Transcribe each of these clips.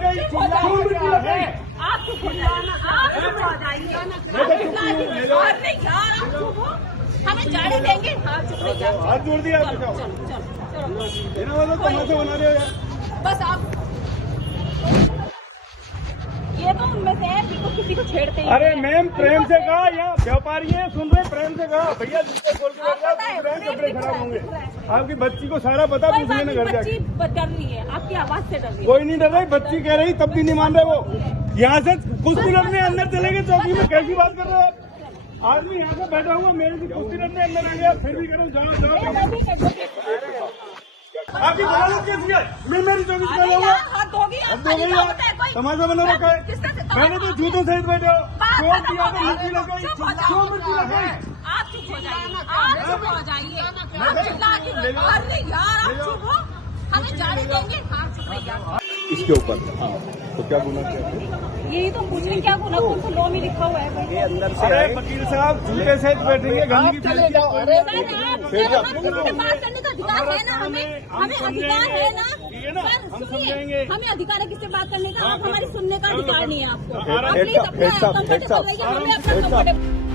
आप चुप हो जाइए, आप चुप हो जाइए। अरे यार आप चुप हो, हमें जाने देंगे। हाँ चुप रहिए, हाथ जोड़ दिया। चलो तमाशा बना रहे हो यार। बस आप ये तो उनमें से है, बिल्कुल किसी को छेड़ते ही। अरे मैम प्रेम से कहा, यहाँ व्यापारी है, सुन रहे प्रेम से कहा भैया जूते खोल के बैठ जाओ, कपड़े खराब होंगे। आपकी बच्ची को सारा पता पूछ लेना घर जाके। डर रही है, आपकी आवाज से डर रही है। कोई नहीं डर रही, बच्ची कह रही तब भी नहीं मान रहे वो। यहाँ से कुश्ती लड़ने अंदर चले गए चौकी में, कैसी बात कर रहे हो आप? आदमी यहाँ से बैठा हुआ, मेरे की कुश्ती लड़ने अंदर आ गया, फिर भी करो जाओ। आपकी बगावत कैसी है? मैं मेरी चौकी से बैठा हुआ, तमाशा बना रखा है। मैंने तो जूतों सहित बैठे हो, चोट दिया तो मिर्ची लगाई, क्यों मिर्ची लगाई? आप चुप हो जाइए, आप चुप हो जाइए। अरे यार आप चुप हो, हमें जाने देंगे। हाँ चुप रहिए। इसके ऊपर तो क्या गुना किया? यही तो पूछ रहे क्या गुना, कौन सा लॉ में लिखा हुआ है? ये अंदर से अरे वकील साहब जूते सहित बैठेंगे, गंदगी चले जाओ। अरे बात करने का अधिकार है ना, हमें अधिकार है ना। हम समझाएंगे, हमें अधिकार है किससे बात करने का, आप हमारी सुनने का अधिकार नहीं है आपको।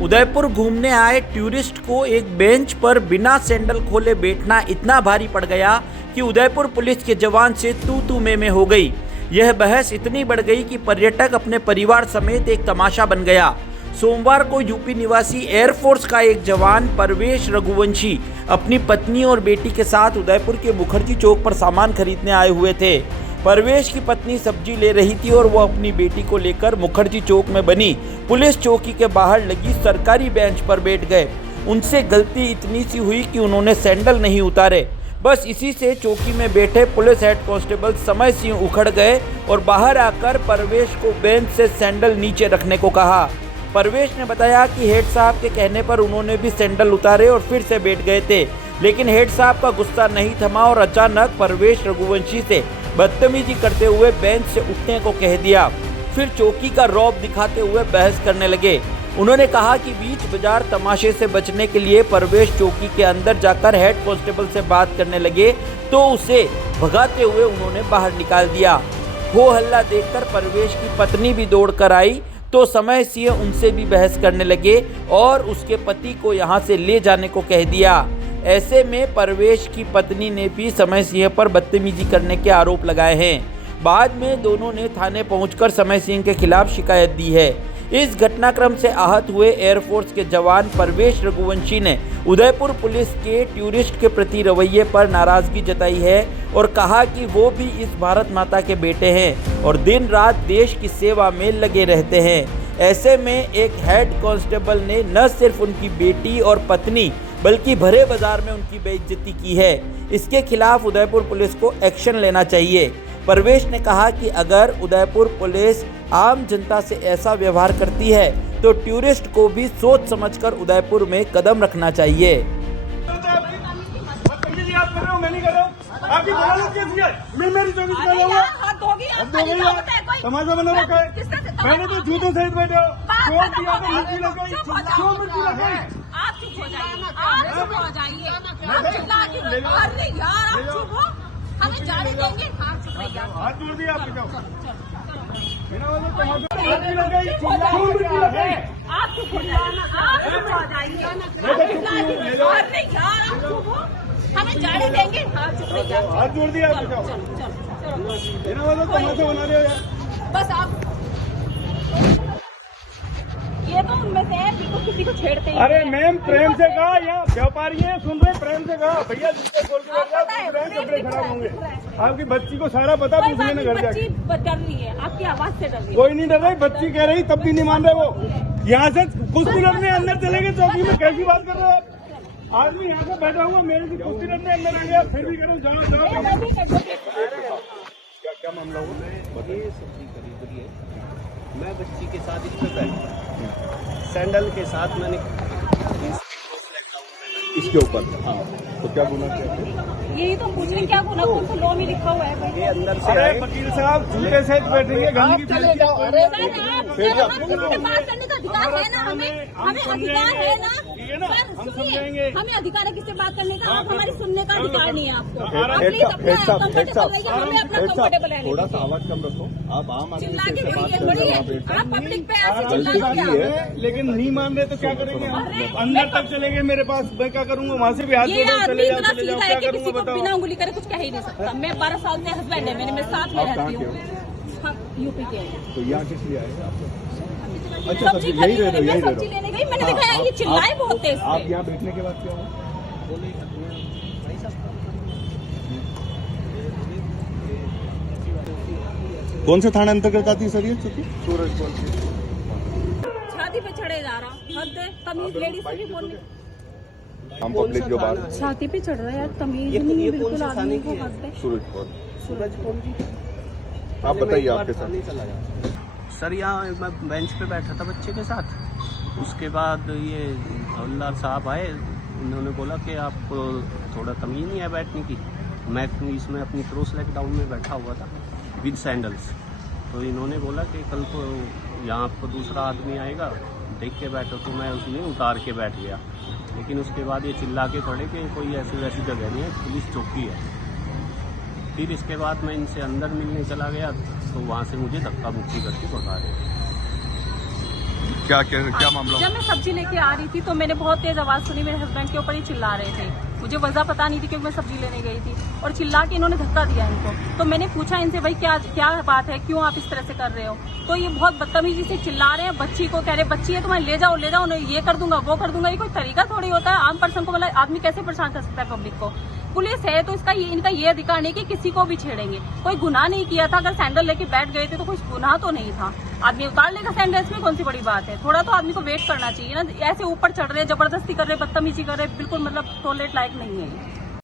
उदयपुर घूमने आए टूरिस्ट को एक बेंच पर बिना सैंडल खोले बैठना इतना भारी पड़ गया कि उदयपुर पुलिस के जवान से तू में हो गई। यह बहस इतनी बढ़ गई कि पर्यटक अपने परिवार समेत एक तमाशा बन गया। सोमवार को यूपी निवासी एयरफोर्स का एक जवान परवेश रघुवंशी अपनी पत्नी और बेटी के साथ उदयपुर के मुखर्जी चौक पर सामान खरीदने आए हुए थे। परवेश की पत्नी सब्जी ले रही थी और वो अपनी बेटी को लेकर मुखर्जी चौक में बनी पुलिस चौकी के बाहर लगी सरकारी बेंच पर बैठ गए। उनसे गलती इतनी सी हुई कि उन्होंने सैंडल नहीं उतारे। बस इसी से चौकी में बैठे पुलिस हेड कांस्टेबल समय सिंह उखड़ गए और बाहर आकर परवेश को बेंच से सैंडल नीचे रखने को कहा। परवेश ने बताया कि हेड साहब के कहने पर उन्होंने भी सैंडल उतारे और फिर से बैठ गए थे, लेकिन हेड साहब का गुस्सा नहीं थमा और अचानक परवेश रघुवंशी से बदतमीजी करते हुए बेंच से उठने को कह दिया। फिर चौकी का रौब दिखाते हुए बहस करने लगे। उन्होंने कहा कि बीच बाजार तमाशे से बचने के लिए परवेश चौकी के अंदर जाकर हेड कांस्टेबल से बात करने लगे तो उसे भगाते हुए उन्होंने बाहर निकाल दिया। हो हल्ला देखकर परवेश की पत्नी भी दौड़कर आई तो समय सिंह उनसे भी बहस करने लगे और उसके पति को यहां से ले जाने को कह दिया। ऐसे में परवेश की पत्नी ने भी समय सिंह पर बदतमीजी करने के आरोप लगाए हैं। बाद में दोनों ने थाने पहुंचकर समय सिंह के खिलाफ शिकायत दी है। इस घटनाक्रम से आहत हुए एयरफोर्स के जवान परवेश रघुवंशी ने उदयपुर पुलिस के टूरिस्ट के प्रति रवैये पर नाराजगी जताई है और कहा कि वो भी इस भारत माता के बेटे हैं और दिन रात देश की सेवा में लगे रहते हैं। ऐसे में एक हेड कांस्टेबल ने न सिर्फ उनकी बेटी और पत्नी बल्कि भरे बाजार में उनकी बेइज्जती की है। इसके खिलाफ उदयपुर पुलिस को एक्शन लेना चाहिए। परवेश ने कहा कि अगर उदयपुर पुलिस आम जनता से ऐसा व्यवहार करती है तो टूरिस्ट को भी सोच समझकर उदयपुर में कदम रखना चाहिए। तमाशा बना रखा है। मैंने तो जूतों सहित बैठे हो, चोट दिया तो मिर्ची लगाई, क्यों मिर्ची लगाई? आप चुप हो जाइए, आप चुप हो जाइए। अरे यार आप चुप हो, हमें जाने देंगे। हाँ चुप रहिए। हाथ जोड़ दिया आपके जाओ। आप चुप हो जाइए, आप चुप हो जाइए। अरे यार आप चुप हो, हमें जाने देंगे। हाँ चुप रहिए। हाथ जोड़ दिया आपके जाओ। तमाशा बना रहे हो यार। बस आप ये तो उनमें से है, बिल्कुल किसी को छेड़ते ही। अरे मैम प्रेम से कहा, यहाँ व्यापारी है, सुन रहे प्रेम से कहा भैया जूते खोल के बैठ जाओ, कपड़े खराब होंगे। आपकी बच्ची को सारा पता पूछ लेना घर जाके। डर रही है, आपकी आवाज से डर रही है। कोई नहीं डर रही, बच्ची कह रही तब भी नहीं मान रहे वो। यहाँ से कुश्ती लड़ने अंदर चले गए चौकी में, कैसी बात कर रहे हो आप? आदमी यहाँ से बैठा हुआ, मेरे की कुश्ती लड़ने अंदर आ गया, फिर भी करो जाओ। क्या मामला हुआ? सब्जी खरीद है, मैं बच्ची के साथ इसमें बैठा सैंडल के साथ मैंने इसके ऊपर। हाँ, तो क्या गुना किया? यही तो पूछ रहे हैं, क्या गुना? कौन सा लॉ में लिखा हुआ है भाई? ये अंदर से अरे आए। वकील साहब झूठे से बैठेंगे, गंदगी सर, आपसे बात करने का अधिकार है ना, हमें अधिकार है ना। सर सुनिए, हमें अधिकार है किससे बात करने का, आप हमारी सुनने का अधिकार नहीं है आपको। आप प्लीज अपना कंफर्टेबल रहिए, हमें अपना कंफर्टेबल रहने थोड़ा सा दीजिए। आवाज कम रखो। आप आम आदमी चिल्ला के से बात बोलिए, कर बोलिए, रहे हो। आप पब्लिक पे ऐसे गलती चिल्ला की क्या? है। लेकिन नहीं मान रहे तो क्या करेंगे हम? अरे, अंदर तक चले गए मेरे पास, मैं क्या करूंगा? वहाँ से भी हाथ ये जोड़ो, आदमी चले जाओ इतना चले जाओ, सीधा है क्या कि किसी करूंगा को बताओ? बिना उंगली करे कुछ कह ही नहीं सकता। मैं 12 साल से हस्बैंड है मेरे साथ में आप रहती कहाँ हूँ। के हम यूपी के हैं। तो यहाँ किस लिए आए आप? अच्छा, सब्जी सब्जी यही रह रहे हो, मैं यही रह सब्जी रहे हो। लेने गई, मैंने हाँ, देखा यार ये आप- चिल्लाए आप- बहुत तेज आप से। यहाँ बैठने के बाद क्या हुआ? बोले भाई साहब कौन से थाने अंतर्गत आती है सर ये चुकी? सूरज छाती पे चढ़े जा रहा, हद है, तमीज लेडीज से भी बोलने। हम पब्लिक जो बात छाती पे चढ़ रहा है यार, तमीज ये नहीं है कौन बिल्कुल से आदमी थाने को, की है? हद है। सूरज कौन जी? आप बताइए आपके साथ। नहीं चला गया सर। यहाँ मैं बेंच पे बैठा था बच्चे के साथ। उसके बाद ये हवलदार साहब आए, उन्होंने बोला कि आपको थोड़ा तमीज़ नहीं है बैठने की। मैं इसमें अपनी क्रॉस लेग डाउन में बैठा हुआ था विद सैंडल्स। तो इन्होंने बोला कि कल को यहाँ आपको दूसरा आदमी आएगा, देख के बैठो। तो मैं उसमें उतार के बैठ गया। लेकिन उसके बाद ये चिल्ला के पड़े कि कोई ऐसी वैसी जगह नहीं है, पुलिस चौकी है। फिर इसके बाद मैं इनसे अंदर मिलने चला गया, तो वहाँ से मुझे धक्का मुक्की करके भगा रहे। क्या मामला? जब मैं सब्जी लेके आ रही थी तो मैंने बहुत तेज आवाज सुनी, मेरे हस्बैंड के ऊपर ही चिल्ला रहे थे। मुझे वजह पता नहीं थी क्योंकि मैं सब्जी लेने गई थी, और चिल्ला के इन्होंने धक्का दिया इनको। तो मैंने पूछा इनसे, भाई क्या बात है, क्यों आप इस तरह से कर रहे हो? तो ये बहुत बदतमीजी से चिल्ला रहे हैं। बच्ची को कह रहे, बच्ची है तुम्हारी, ले जाओ, ये कर दूंगा, वो कर दूंगा। ये कोई तरीका थोड़ी होता है? आम पर्सन को मतलब आदमी कैसे परेशान कर सकता है पब्लिक को? पुलिस है तो इनका ये अधिकार नहीं कि किसी को भी छेड़ेंगे। कोई गुनाह नहीं किया था, अगर सैंडल लेके बैठ गए थे तो कोई गुनाह तो नहीं था। आदमी उतार लेगा सैंडल, इसमें कौन सी बड़ी बात है? थोड़ा तो आदमी को वेट करना चाहिए ना। ऐसे ऊपर चढ़ रहे, जबरदस्ती कर रहे, बदतमीजी कर रहे, बिल्कुल मतलब टॉयलेट लायक नहीं है।